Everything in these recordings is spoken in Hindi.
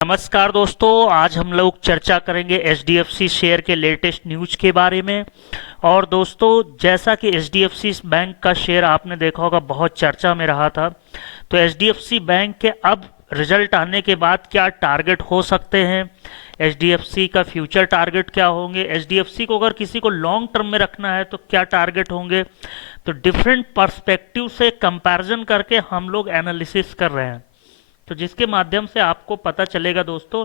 नमस्कार दोस्तों, आज हम लोग चर्चा करेंगे एचडीएफसी शेयर के लेटेस्ट न्यूज के बारे में। और दोस्तों, जैसा कि एचडीएफसी बैंक का शेयर आपने देखा होगा बहुत चर्चा में रहा था, तो एचडीएफसी बैंक के अब रिजल्ट आने के बाद क्या टारगेट हो सकते हैं, एचडीएफसी का फ्यूचर टारगेट क्या होंगे, एचडीएफसी को अगर किसी को लॉन्ग टर्म में रखना है तो क्या टारगेट होंगे, तो डिफरेंट पर्सपेक्टिव से कंपैरिजन करके हम लोग एनालिसिस कर रहे हैं। तो जिसके माध्यम से आपको पता चलेगा दोस्तों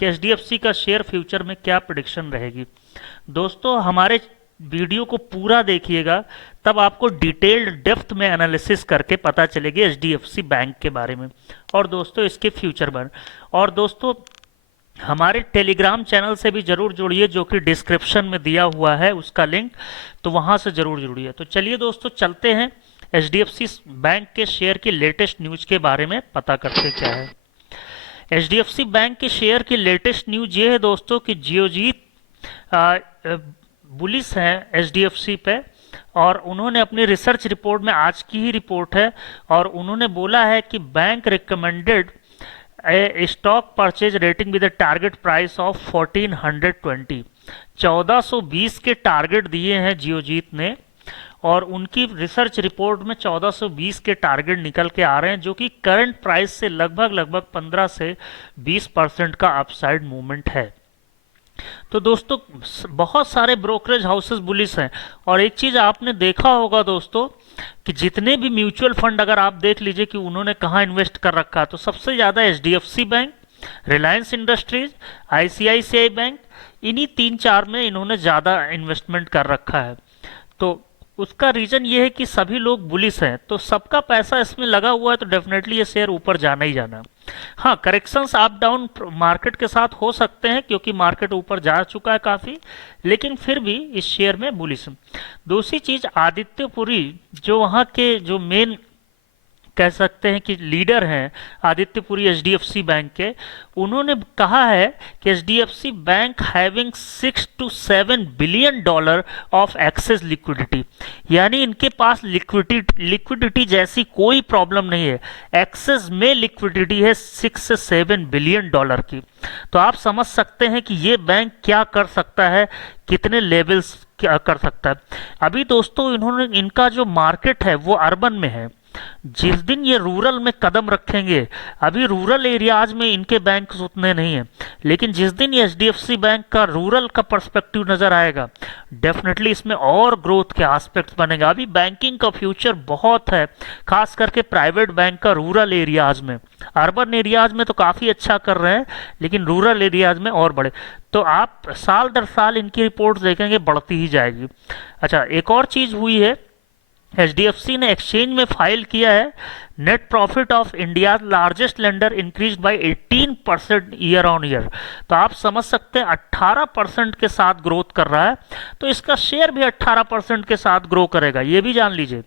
कि एचडीएफसी का शेयर फ्यूचर में क्या प्रिडिक्शन रहेगी। दोस्तों, हमारे वीडियो को पूरा देखिएगा, तब आपको डिटेल्ड डेप्थ में एनालिसिस करके पता चलेगी एचडीएफसी बैंक के बारे में और दोस्तों इसके फ्यूचर में। और दोस्तों, हमारे टेलीग्राम चैनल से भी जरूर जुड़िए, जो कि डिस्क्रिप्शन में दिया हुआ है उसका लिंक, तो वहां से जरूर जुड़िए। तो चलिए दोस्तों, चलते हैं एचडीएफसी बैंक के शेयर की लेटेस्ट न्यूज के बारे में पता करते क्या है। एचडीएफसी बैंक के शेयर की लेटेस्ट न्यूज ये है दोस्तों कि जियोजीत बुलिस हैं एचडीएफसी पे, और उन्होंने अपनी रिसर्च रिपोर्ट में, आज की ही रिपोर्ट है, और उन्होंने बोला है कि bank recommended A stock purchase rating with target price of 1420, 1420 के टारगेट दिए हैं जियोजीत ने, और उनकी रिसर्च रिपोर्ट में 1420 के टारगेट निकल के आ रहे हैं, जो कि करंट प्राइस से लगभग 15 से 20% का अपसाइड मूवमेंट है। तो दोस्तों, बहुत सारे ब्रोकरेज हाउसेस बुलिश हैं, और एक चीज आपने देखा होगा दोस्तों कि जितने भी म्यूचुअल फंड अगर आप देख लीजिए कि उन्होंने कहाँ इन्वेस्ट कर रखा है, तो सबसे ज्यादा HDFC bank, Reliance industries, ICICI bank, इन्हीं 3-4 में इन्होंने ज्यादा इन्वेस्टमेंट कर रखा है। तो उसका रीजन ये है कि सभी लोग बुलिश हैं, तो सबका पैसा इसमें लगा हुआ है, तो डेफिनेटली ये शेयर ऊपर जाना ही जाना। हाँ, करेक्शंस अप डाउन मार्केट के साथ हो सकते हैं, क्योंकि मार्केट ऊपर जा चुका है काफी, लेकिन फिर भी इस शेयर में बुलिश। दूसरी चीज, आदित्यपुरी जो वहां के जो मेन कह सकते हैं कि लीडर हैं आदित्यपुरी एचडीएफसी बैंक के, उन्होंने कहा है कि HDFC bank having $6 to $7 billion of access liquidity, यानी इनके पास लिक्विडिटी जैसी कोई प्रॉब्लम नहीं है, एक्सेस में लिक्विडिटी है $6 से $7 बिलियन की। तो आप समझ सकते हैं कि ये बैंक क्या कर सकता है, कितने लेवल्स क्या कर सकता है। अभी दोस्तों, इनका जो मार्केट है वो अर्बन में है, जिस दिन ये रूरल में कदम रखेंगे, अभी रूरल एरियाज में इनके बैंक उतने नहीं है, लेकिन जिस दिन ये एचडीएफसी बैंक का रूरल का पर्सपेक्टिव नजर आएगा, डेफिनेटली इसमें और ग्रोथ के एस्पेक्ट्स बनेगा। अभी बैंकिंग का फ्यूचर बहुत है, खास करके प्राइवेट बैंक का रूरल एरियाज में। अर्बन एरियाज में तो काफी अच्छा कर रहे हैं, लेकिन रूरल एरियाज में और बड़े। तो आप साल दर साल इनकी रिपोर्ट देखेंगे, बढ़ती ही जाएगी। अच्छा, एक और चीज हुई है, एचडीएफसी ने एक्सचेंज में फाइल किया है, net profit of India largest lender increase by 18% year on year. तो आप समझ सकते हैं 18% के साथ ग्रोथ कर रहा है, तो इसका शेयर भी 18% के साथ ग्रो करेगा, ये भी जान लीजिए।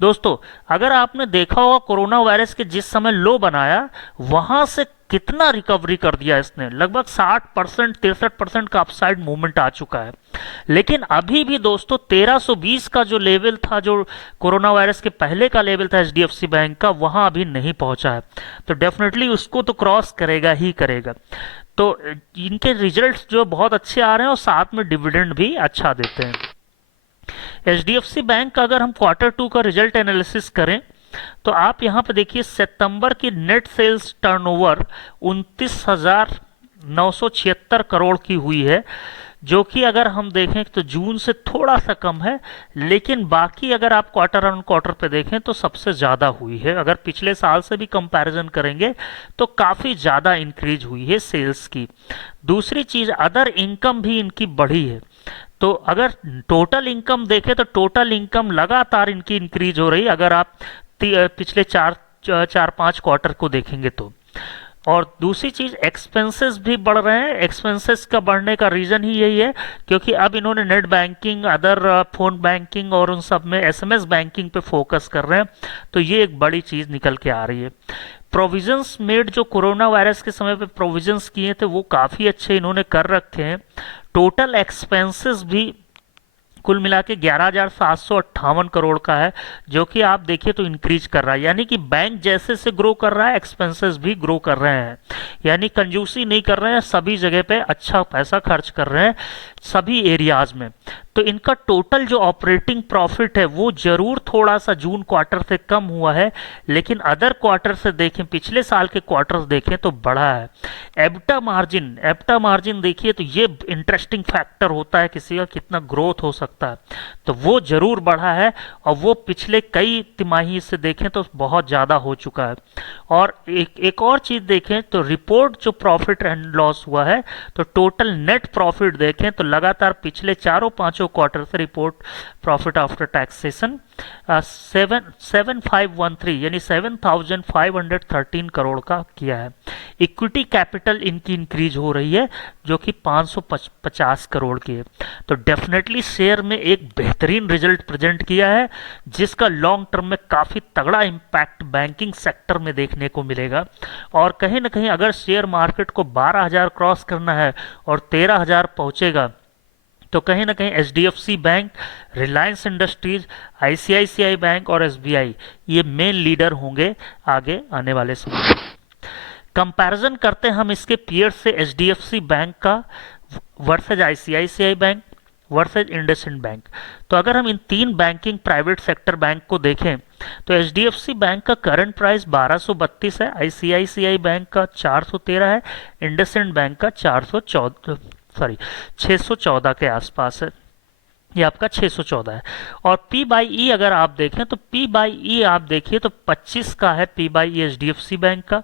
दोस्तों, अगर आपने देखा होगा कोरोना वायरस के जिस समय लो बनाया, वहां से कितना रिकवरी कर दिया इसने, लगभग 60% 63% का अपसाइड मूवमेंट आ चुका है। लेकिन अभी भी दोस्तों 1320 का जो लेवल था, जो कोरोना वायरस के पहले का लेवल था एचडीएफसी बैंक का, वहां अभी नहीं पहुंचा है, तो डेफिनेटली उसको तो क्रॉस करेगा ही करेगा। तो इनके रिजल्ट्स जो बहुत अच्छे आ रहे हैं, और साथ में डिविडेंड भी अच्छा देते हैं। एचडीएफसी बैंक का अगर हम Q2 का रिजल्ट एनालिसिस करें, तो आप यहां पे देखिए सितंबर की नेट सेल्स टर्नओवर 29,976 करोड़ की हुई है, जो कि अगर हम देखें तो जून से थोड़ा सा कम है, लेकिन बाकी अगर आप क्वार्टर ऑन क्वार्टर पे देखें तो सबसे ज्यादा हुई है। अगर पिछले साल से भी कंपैरिजन करेंगे तो काफी ज्यादा इंक्रीज हुई है सेल्स की। दूसरी चीज, अदर इनकम भी इनकी बढ़ी है। तो अगर टोटल इनकम देखें तो टोटल इनकम लगातार इनकी इंक्रीज हो रही है, अगर आप पिछले 4-5 क्वार्टर को देखेंगे तो। और दूसरी चीज, एक्सपेंसेस भी बढ़ रहे हैं। एक्सपेंसेस का बढ़ने का रीजन ही यही है, क्योंकि अब इन्होंने net banking, other phone banking और उन सब में एसएमएस बैंकिंग पे फोकस कर रहे हैं, तो ये एक बड़ी चीज निकल के आ रही है। प्रोविजंस मेड, जो कोरोना वायरस के समय पे प्रोविजंस किए थे, वो काफी अच्छे इन्होंने कर रखे हैं। टोटल एक्सपेंसेस भी कुल मिला के 11,758 करोड़ का है, जो कि आप देखिए तो इंक्रीज कर रहा है। यानी कि बैंक जैसे से ग्रो कर रहा है, एक्सपेंसेस भी ग्रो कर रहे हैं, यानी कंजूसी नहीं कर रहे हैं, सभी जगह पे अच्छा पैसा खर्च कर रहे हैं सभी एरियाज में। तो इनका टोटल जो ऑपरेटिंग प्रॉफिट है वो जरूर थोड़ा सा जून क्वार्टर से कम हुआ है, लेकिन अदर क्वार्टर से देखें, पिछले साल के क्वार्टर्स देखें तो बढ़ा है। एब्टा मार्जिन देखिए तो ये इंटरेस्टिंग फैक्टर होता है किसी का कितना ग्रोथ हो सकता है, तो वो जरूर बढ़ा है, और वो पिछले कई तिमाही से देखें तो बहुत ज़्यादा हो चुका है। और एक और चीज़ देखें तो रिपोर्ट जो प्रॉफिट एंड लॉस हुआ है, तो टोटल नेट प्रॉफिट देखें तो लगातार पिछले चारों पांचों क्वार्टर से रिपोर्ट प्रॉफिट आफ्टर टैक्सेशन 7513 यानी 7513 करोड़ का किया है। इक्विटी कैपिटल इनकी इंक्रीज हो रही है जो कि 550 करोड़ की है। तो डेफिनेटली शेयर में एक बेहतरीन रिजल्ट प्रेजेंट किया है, जिसका लॉन्ग टर्म में काफ़ी तगड़ा इम्पैक्ट बैंकिंग सेक्टर में देखने को मिलेगा। और कहीं ना कहीं अगर शेयर मार्केट को 12,000 क्रॉस करना है और 13,000 पहुंचेगा, तो कहीं ना कहीं HDFC bank, Reliance industries, ICICI bank और एसबीआई ये मेन लीडर होंगे आगे आने वाले समय। कंपैरिजन करते हैं हम इसके पीयर से एचडीएफसी बैंक का versus ICICI bank versus IndusInd bank. तो अगर हम इन तीन बैंकिंग प्राइवेट सेक्टर बैंक को देखें तो एचडीएफसी बैंक का करंट प्राइस 1232 है, आईसीआईसीआई बैंक का 413 है, इंडसइंड बैंक का 614 के आसपास है, ये आपका 614 है। और पी बाई ई अगर आप देखें तो पी बाई ई आप देखिए तो 25 का है P by E HDFC bank का।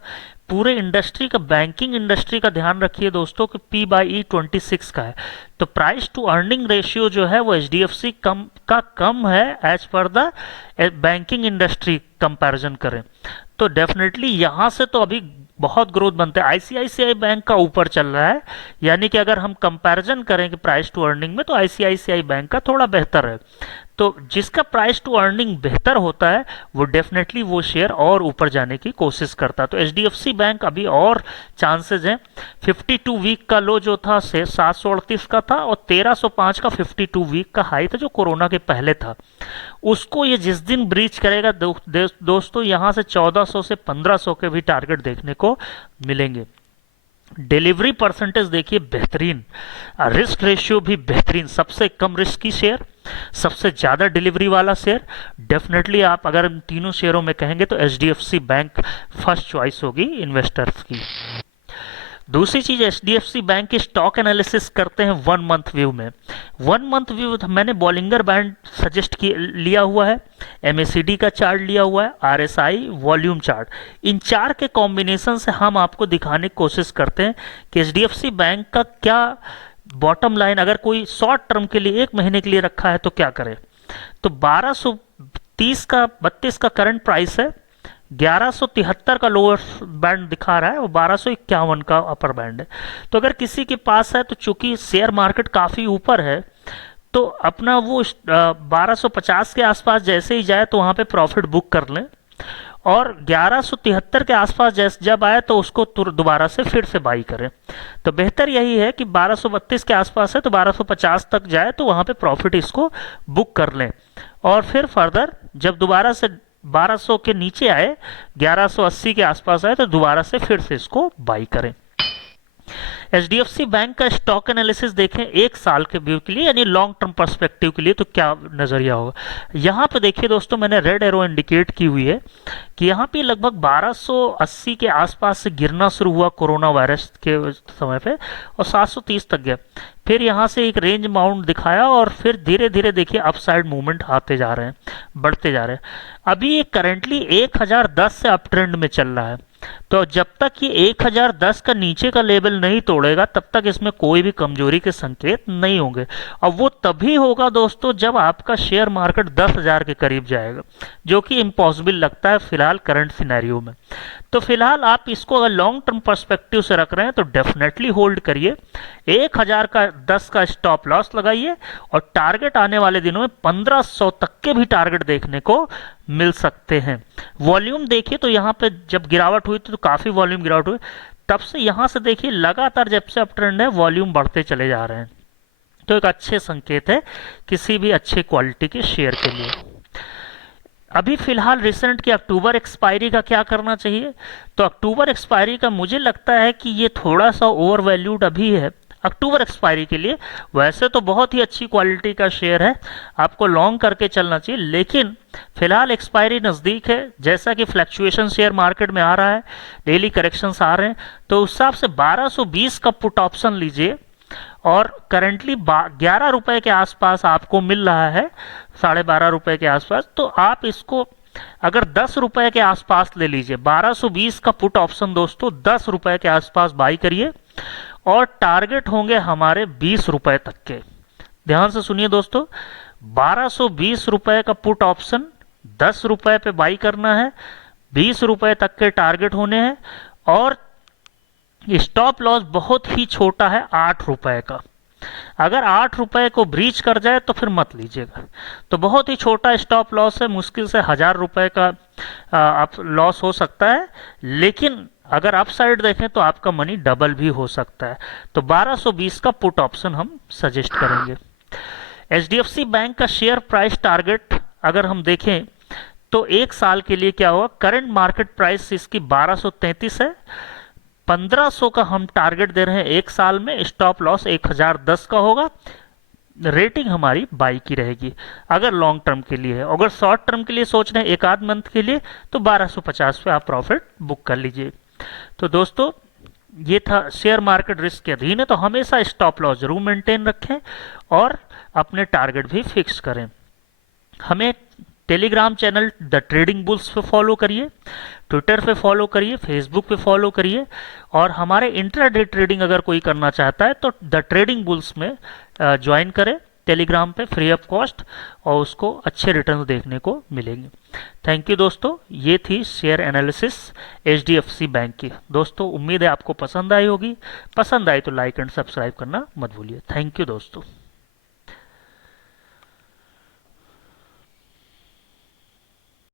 पूरे इंडस्ट्री का, बैंकिंग इंडस्ट्री का ध्यान रखिए दोस्तों कि पी बाई ई 26 का है। तो प्राइस टू अर्निंग रेशियो जो है वो एचडीएफसी कम है as per the banking industry comparison करें तो डेफिनेटली यहाँ से तो अभी बहुत ग्रोथ बनते हैं। आईसीआईसीआई बैंक का ऊपर चल रहा है, यानी कि अगर हम कंपैरिजन करें कि प्राइस टू अर्निंग में तो आईसीआईसीआई बैंक का थोड़ा बेहतर है। तो जिसका प्राइस टू अर्निंग बेहतर होता है वो डेफिनेटली वो शेयर और ऊपर जाने की कोशिश करता है। तो एचडीएफसी बैंक अभी और चांसेस हैं। 52 वीक का लो जो था से 738 का था और 1305 का 52 वीक का हाई था जो कोरोना के पहले था, उसको ये जिस दिन ब्रीच करेगा दोस्तों यहाँ से 1400 से 1500 के भी टारगेट देखने को मिलेंगे। डिलीवरी परसेंटेज देखिए बेहतरीन, रिस्क रेशियो भी बेहतरीन, सबसे कम रिस्क की शेयर, सबसे ज्यादा डिलीवरी वाला शेयर। डेफिनेटली आप अगर इन तीनों शेयरों में कहेंगे तो एचडीएफसी बैंक फर्स्ट चॉइस होगी इन्वेस्टर्स की। दूसरी चीज, एचडीएफसी बैंक की स्टॉक एनालिसिस करते हैं 1 मंथ व्यू में। 1 मंथ व्यू मैंने बॉलिंगर बैंड सजेस्ट लिया हुआ है, एमएसीडी का चार्ट लिया हुआ है, आरएसआई, वॉल्यूम चार्ट, इन चार के कॉम्बिनेशन से हम आपको दिखाने की कोशिश करते हैं कि एचडीएफसी बैंक का क्या बॉटम लाइन, अगर कोई शॉर्ट टर्म के लिए 1 महीने के लिए रखा है तो क्या करे। तो 1230 का 32 का करंट प्राइस है, 1173 का लोअर बैंड दिखा रहा है और 1251 का अपर बैंड है। तो अगर किसी के पास है तो चूंकि शेयर मार्केट काफ़ी ऊपर है तो अपना वो 1250 के आसपास जैसे ही जाए तो वहाँ पे प्रॉफिट बुक कर लें, और 1173 के आसपास जब आए तो उसको दोबारा से फिर से बाई करें। तो बेहतर यही है कि 1232 के आसपास है तो 1250 तक जाए तो वहाँ पे प्रॉफिट इसको बुक कर लें, और फिर फर्दर जब दोबारा से 1200 के नीचे आए, 1180 के आसपास आए तो दोबारा से फिर से इसको बाई करें। एचडीएफसी बैंक का स्टॉक एनालिसिस देखें 1 साल के व्यू के लिए, यानी लॉन्ग टर्म पर्सपेक्टिव के लिए, तो क्या नजरिया होगा। यहाँ पे देखिए दोस्तों मैंने रेड एरो इंडिकेट की हुई है कि यहाँ पे लगभग 1280 के आसपास से गिरना शुरू हुआ कोरोना वायरस के समय पे और 730 तक गया, फिर यहाँ से एक रेंज माउंट दिखाया और फिर धीरे धीरे देखिए अपसाइड मूवमेंट आते जा रहे हैं, बढ़ते जा रहे हैं। अभी ये करेंटली 1010 से अप ट्रेंड में चल रहा है, तो जब तक ये 1010 का नीचे का लेवल नहीं तोड़ेगा तब तक इसमें कोई भी कमजोरी के संकेत नहीं होंगे। और वो तभी होगा दोस्तों जब आपका शेयर मार्केट 10,000 के करीब जाएगा, जो कि इम्पॉसिबल लगता है फिलहाल करंट सिनेरियो में। तो फिलहाल आप इसको अगर लॉन्ग टर्म पर्सपेक्टिव से रख रहे हैं तो डेफिनेटली होल्ड करिए, 1010 का स्टॉप लॉस लगाइए, और टारगेट आने वाले दिनों में 1500 तक के भी टारगेट देखने को मिल सकते हैं। वॉल्यूम देखिए तो यहाँ पे जब गिरावट हुई थी तो काफी वॉल्यूम गिरावट हुई, तब से यहाँ से देखिए लगातार जब से अप ट्रेंड है वॉल्यूम बढ़ते चले जा रहे हैं। तो एक अच्छे संकेत है किसी भी अच्छे क्वालिटी के शेयर के लिए। अभी फिलहाल रिसेंट की अक्टूबर एक्सपायरी का क्या करना चाहिए? तो अक्टूबर एक्सपायरी का मुझे लगता है कि ये थोड़ा सा ओवर वैल्यूड अभी है अक्टूबर एक्सपायरी के लिए। वैसे तो बहुत ही अच्छी क्वालिटी का शेयर है, आपको लॉन्ग करके चलना चाहिए, लेकिन फिलहाल एक्सपायरी नज़दीक है। जैसा कि फ्लैक्चुएशन शेयर मार्केट में आ रहा है, डेली करेक्शंस आ रहे हैं, तो उस हिसाब से 1220 का पुट ऑप्शन लीजिए और करंटली 11 रुपए के आसपास आपको मिल रहा है, 12.5 रुपए के आसपास। तो आप इसको अगर 10 रुपए के आसपास ले लीजिए, 1220 का पुट ऑप्शन दोस्तों 10 रुपए के आसपास बाई करिए और टारगेट होंगे हमारे 20 रुपए तक के। ध्यान से सुनिए दोस्तों, 1220 रुपए का पुट ऑप्शन 10 रुपए पे बाई करना है, 20 रुपए तक के टारगेट होने हैं और स्टॉप लॉस बहुत ही छोटा है 8 रुपए का। अगर 8 रुपए को ब्रीच कर जाए तो फिर मत लीजिएगा। तो बहुत ही छोटा स्टॉप लॉस है, मुश्किल से 1000 रुपए का आप लॉस हो सकता है, लेकिन अगर अप साइड देखें तो आपका मनी डबल भी हो सकता है। तो 1220 का पुट ऑप्शन हम सजेस्ट करेंगे। एचडीएफसी बैंक का शेयर प्राइस टारगेट अगर हम देखें तो एक साल के लिए क्या होगा, करंट मार्केट प्राइस इसकी 1233 है, 1500 का हम टारगेट दे रहे हैं एक साल में, स्टॉप लॉस 1010 का होगा, रेटिंग हमारी बाई की रहेगी अगर लॉन्ग टर्म के लिए है। अगर शॉर्ट टर्म के लिए सोच रहे हैं एक आध मंथ के लिए तो 1250 पे आप प्रॉफिट बुक कर लीजिए। तो दोस्तों ये था शेयर मार्केट रिस्क के अधीन है, तो हमेशा स्टॉप लॉस जरूर मेंटेन रखें और अपने टारगेट भी फिक्स करें। हमें Telegram channel the trading bulls पे फॉलो करिए, ट्विटर पे फॉलो करिए, फेसबुक पे फॉलो करिए और हमारे इंट्राडे ट्रेडिंग अगर कोई करना चाहता है तो द ट्रेडिंग बुल्स में ज्वाइन करें टेलीग्राम पे फ्री ऑफ कॉस्ट और उसको अच्छे रिटर्न देखने को मिलेंगे। थैंक यू दोस्तों, ये थी शेयर एनालिसिस एचडीएफसी बैंक की। दोस्तों उम्मीद है आपको पसंद आई होगी, पसंद आई तो लाइक एंड सब्सक्राइब करना मत भूलिए। थैंक यू दोस्तों।